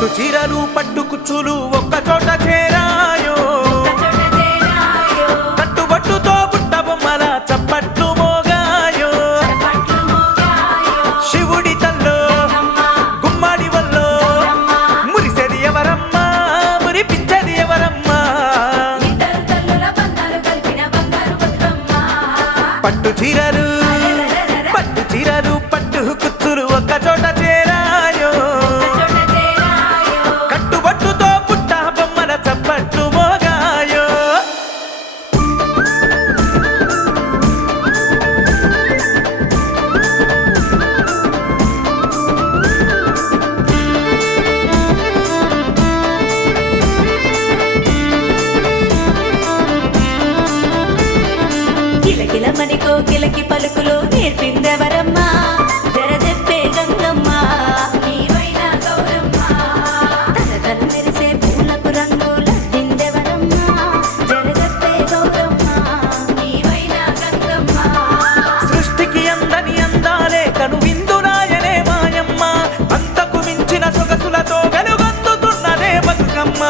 పట్టు చీరలు పట్టు కుచ్చులు ఒక్క చోట చేరాయో కట్టుబట్టుతో బుట్ట బొమ్మల చప్పట్లు మోగాయో శివుడి తల్లో గుమ్మడి వల్లో మురిసెది ఎవరమ్మా మురిపించది ఎవరమ్మా పట్టు చీరలు పట్టు కుచ్చులు ఒక్క చోట చేరాయో కట్టుబట్టుతో పుట్ట బొమ్మల చప్పట్లు మోగాయో కిలకిలమనికో కిలకి పలుకులో నేర్పిందెవరమ్మా జర చెప్పే గంగమ్మ నీవైనా గౌరమ్మ తలతల మెరిసే పూలకు రంగులద్దిందెవరమ్మా జర చెప్పే గౌరమ్మ నీవైనా గంగమ్మ సృష్టికి అందని అందాలే కను విందురాయనే మాయమ్మ అంతకు మించిన సొగసులతో వెలుగొందుతున్నదే బతుకమ్మ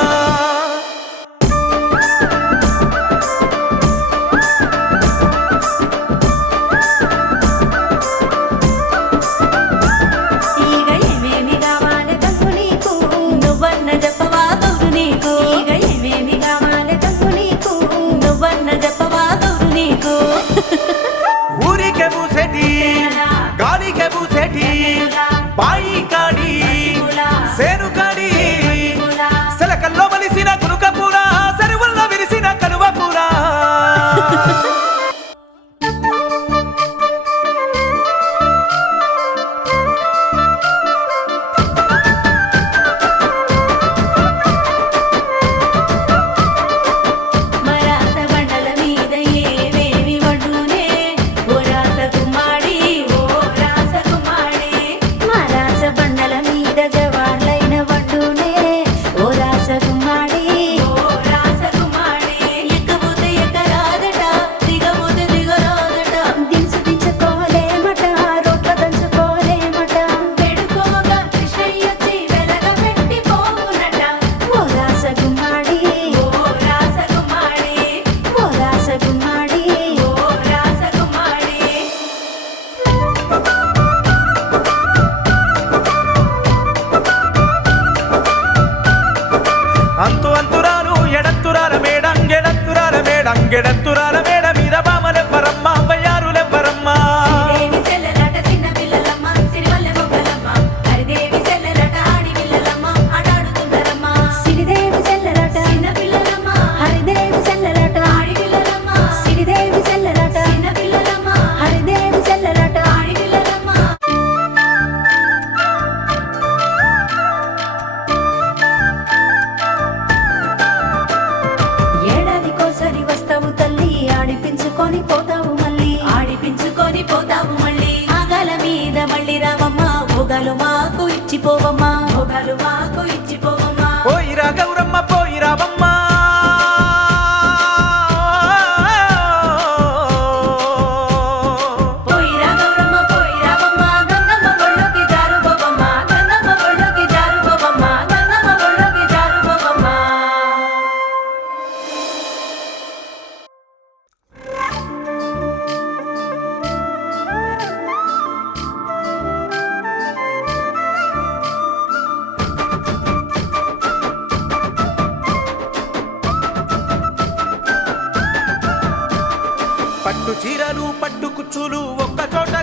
ఊరికే పూసేటి గాలికే పూసేటి బాయి కాడి సేను కాడి సెలకల్లో మలిసిన గునుక పూర సెరువుల్లో విరిసిన కలువ పూర అంతురాలు ఎడంతురాల మేడ మీద బామలెవ్వరమ్మా వయ్యారులెవ్వరమ్మా ఆడిపించుకొని పోతావు మళ్ళీ ఆగల మీద మళ్ళీ రావమ్మా భోగాలు మాకు ఇచ్చిపోవమ్మా భోగాలు మాకు ఇచ్చిపోవమ్మా పోయిరా గౌరమ్మ పోయిరావమ్మా పోయిరా గౌరమ్మ పోయిరావమ్మా గంగమ్మ ఒళ్ళోకి జారుబోవమ్మా గంగమ్మ ఒళ్ళోకి జారుబోవమ్మా గంగమ్మ ఒళ్ళోకి జారుబోవమ్మా పట్టు చీరలు పట్టు కుచ్చులు ఒక్క చోట